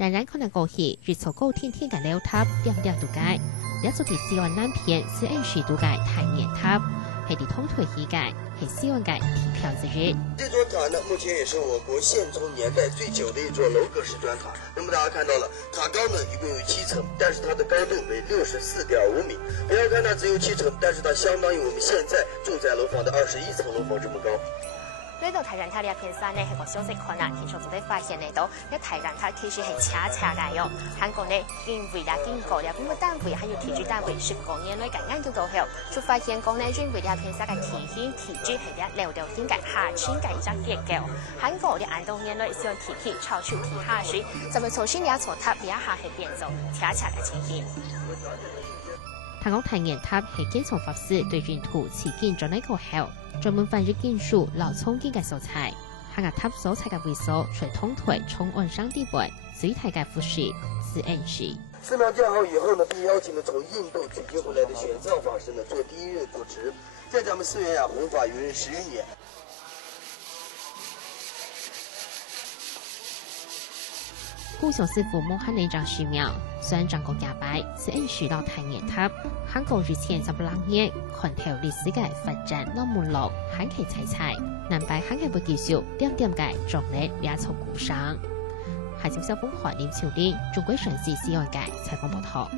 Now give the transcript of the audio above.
然然可能過去日草高天天嘅樓塔點點度解，一座第4萬南片是40度嘅太陽塔，係啲通退起嘅，係4萬嘅地票之一。這座塔呢，目前也是我國現存年代最久的一座樓閣式磚塔。那麼大家看到了，塔高呢一共有7層，但是它的高度為64.5米。不要看它只有7層，但是它相當於我們現在住宅樓房的21層樓房這麼高。呢度太陽塔呢一片山呢係個小石群啊，其實就啲發現嚟到，一太陽塔其實係斜斜嘅喲。韓國呢見回啦見過啦，咁個單位還有體積單位10個年內嘅研究到後，就發現講呢認為呢一片山嘅體積係一流流點嘅下穿嘅一隻結構。韓國嘅研究年內使用體積超出地下水，就會造成呢一座塔呢一下係變做斜斜嘅情形。泰國太陽塔係建造法師對原土設計咗呢個後，專門翻譯建築老衝擊嘅素材。下個塔所採嘅位數隨通腿從岸上地盤，最大嘅複式自然式。寺廟建好以後呢，並邀請了從印度取經回來的玄奘法師呢做第一任住持，在咱們寺院弘法於人10餘年。故鄉師傅摸下呢張寺廟，雖然長過100擺，是因樹到太陽塔。韓國之前10多年，看透歷史嘅發展老門路，韓劇彩彩，南北韓劇會繼續點點嘅壯麗兩座故鄉。下朝小風寒臉潮連，中國上市4萬嘅採訪報道。